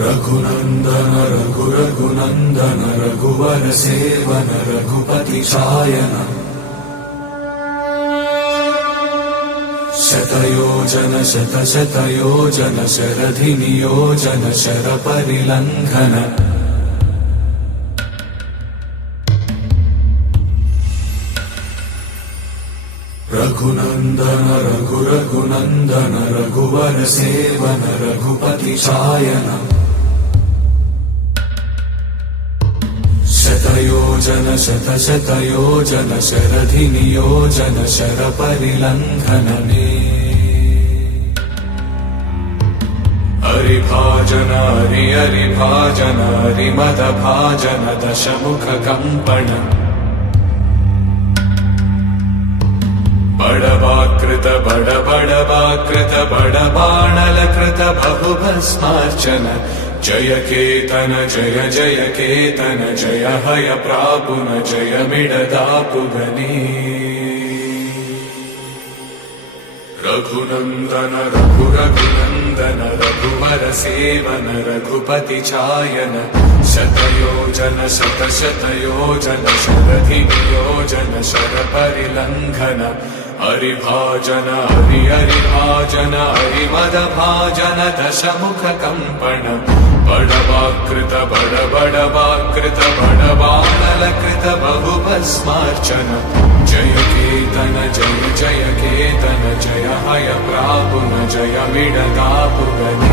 रघुनन्दन रघुरघुनन्दन रघुवर seven Raghupati चायन शतयोजन शतशतयोजन शरधि नियोजन शरपरिलङ्घन रघुनन्दन रघुरघुनन्दन रघुवर seven Raghupati चायन शतयोजन शतशतयोजन शरधि नियोजन शरपरिलङ्घनने हरिभाजन हरिभाजन हरिमदभाजन दशमुख कम्पण बड़वाकृत बड़वाकृत बड़बाणलकृत बहुभस्मार्चन जय केतन जय जय केतन जय हय प्रापुन जय मिडदापुगनी रघुनन्दन रघुरघुनन्दन रघुवर सेवन रघुपति चायन शतयोजन शतशतयोजन शरधि नियोजन शरपरिलङ्घन हरिभाजन हरिभाजन हरिमदभाजन दशमुख कम्पण बड़वाकृत बड़वाकृत बड़बाणलकृत बहुभस्मार्चन जय केतन जय जय केतन जय हय प्रापुन जय मिडदापुगनी